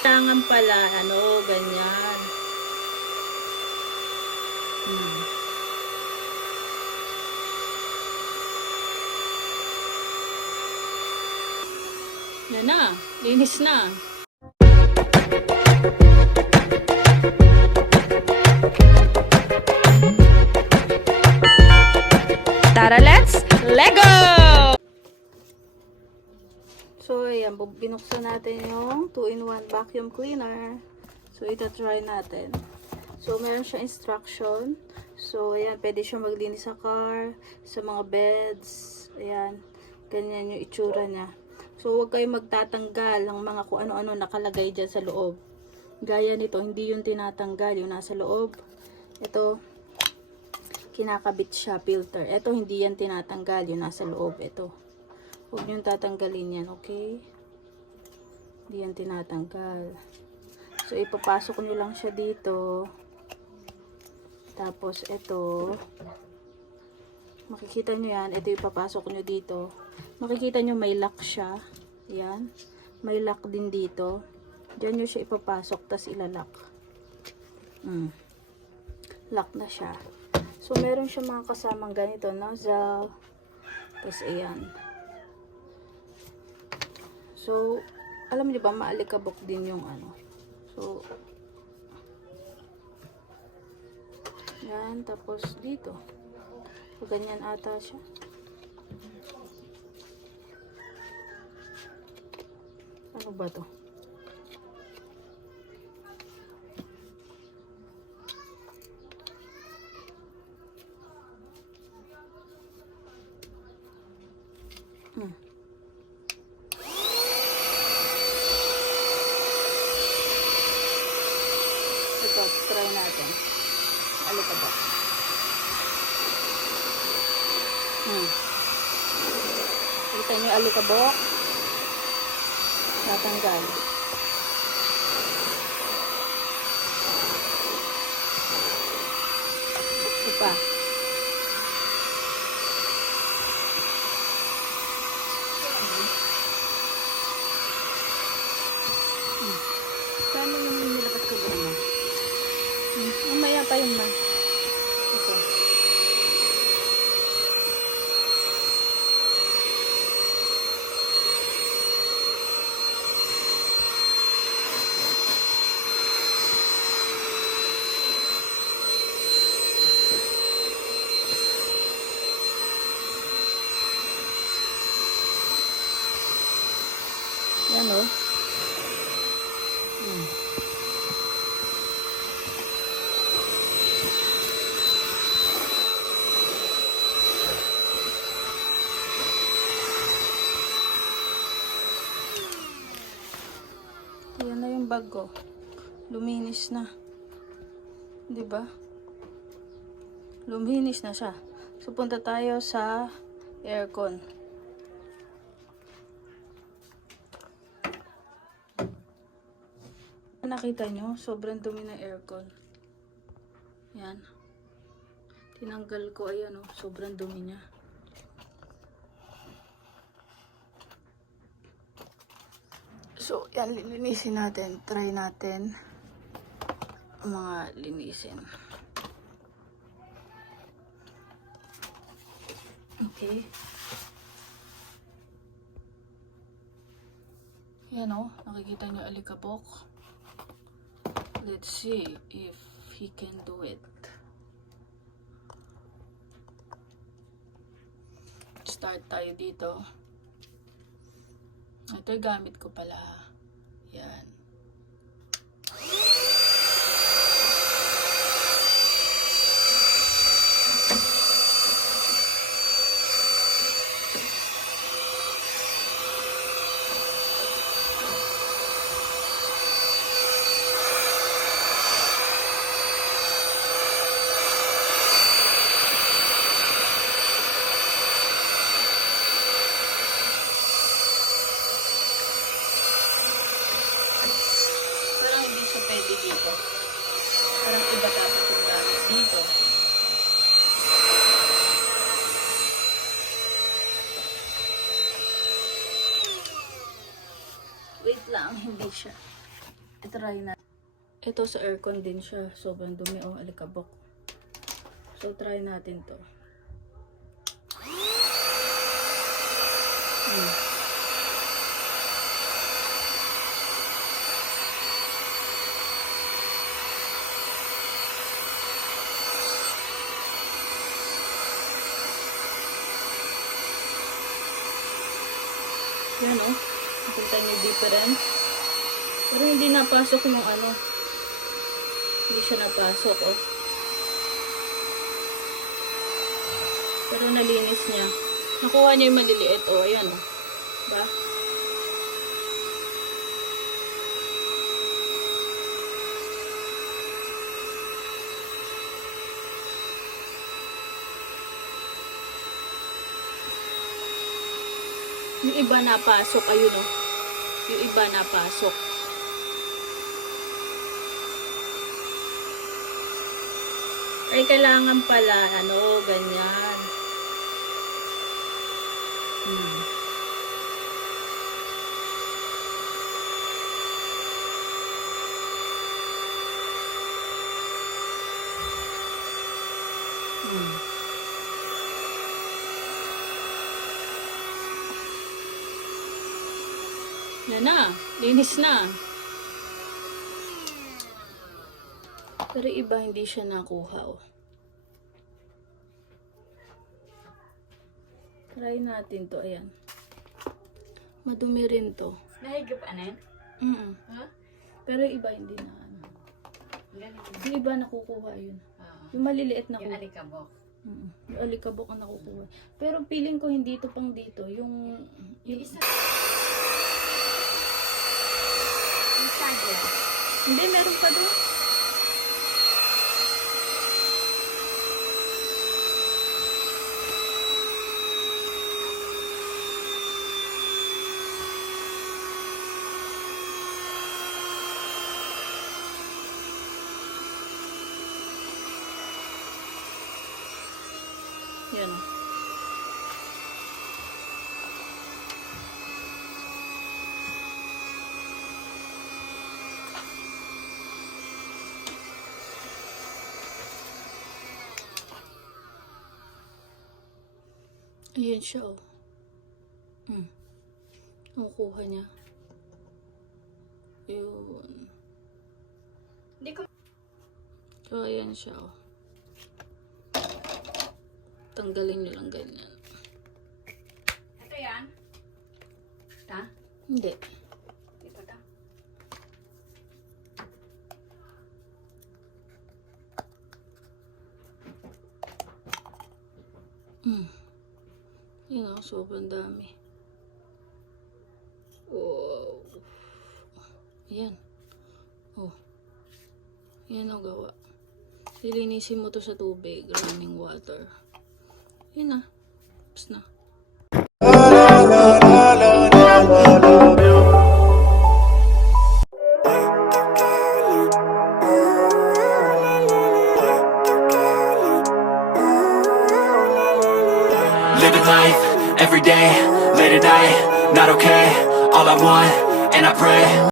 Kailangan pala, ano, ganyan. Yan na, linis na. Tara, let's Lego! So, ayan, binuksan natin yung 2-in-1 vacuum cleaner. So, ito try natin. So, meron siya instruction. So, ayan, pwede siya maglinis sa car, sa mga beds. Ayan, ganyan yung itsura niya. So, huwag kayong magtatanggal ng mga kung ano-ano nakalagay dyan sa loob. Gaya nito, hindi yung tinatanggal, yung nasa loob. Ito, kinakabit siya, filter. Ito, hindi yan tinatanggal, yung nasa loob. Ito. Huwag niyong tatanggalin yan, okay? Hindi yan tinatanggal. So, ipapasok niyo lang siya dito. Tapos, ito. Makikita niyo yan. Ito ipapasok niyo dito. Makikita niyo may lock siya. Yan. May lock din dito. Diyan niyo siya ipapasok, tas ilalock. Lock na siya. So, meron siya mga kasamang ganito, nozzle. Tapos, ayan. So, alam niyo ba, maalikabok din yung ano. So, yan. Tapos, dito. So, ganyan ata siya. Ano ba to? Ito, try natin. Alikabok. Kita nyo alikabok. Tatanggal. Ito pa. Paano yung nilabas ko doon? Mamaya pa yun, ma. Ito. Yan, o. Yan na yung bag ko. Luminis na. 'Di ba? Luminis na siya. So, punta tayo sa aircon. Nakita nyo, sobrang dumi ng aircon. Yan. Tinanggal ko, ayan o, sobrang dumi niya. So, yan, linisin natin. Try natin mga linisin. Okay. Yan o, nakikita nyo alikabok. Let's see if he can do it. Start tayo dito. Ito yung gamit ko pala. Yan. Pwede dito. Parang iba dapat yung gamit dito. Wait lang, hindi siya. I-try na. Ito sa aircon din siya. Sobrang dumi o alikabok. So, try natin to. Yan o. Nakita niyo yung difference. Pero hindi napasok yung ano. Hindi siya napasok o. Pero nalinis niya. Nakuha niya yung maliliit o. Ayan o. Diba? Yung iba napasok, ayun o. Yung iba napasok. Ay, kailangan pala, ano, ganyan. Yan na, linis na. Pero iba hindi siya nakuha oh. Try natin to, ayan. Madumi rin to. Nahigop anin? Huh? Pero iba hindi na ano. Yung iba nakukuha yun. Yung maliliit na yung alikabok. Yung alikabok ang nakukuha. Pero feeling ko hindi ito pang dito. Yung isa. Yung sagya. Hindi, meron pa doon. Yan. Ayan siya oh. Nakukuha niya. Yun. Hindi ko. So, ayan siya oh. Tanggalin nyo lang ganyan. Ito yan? Ta? Hindi. Ito ta? Yun o, sobrang dami. Wow. Ayan. Oh. Ayan o gawa. Lilinisin mo to sa tubig, running water. Yun na. Tapos na. Living life, every day, late at night, not okay. All I want, and I pray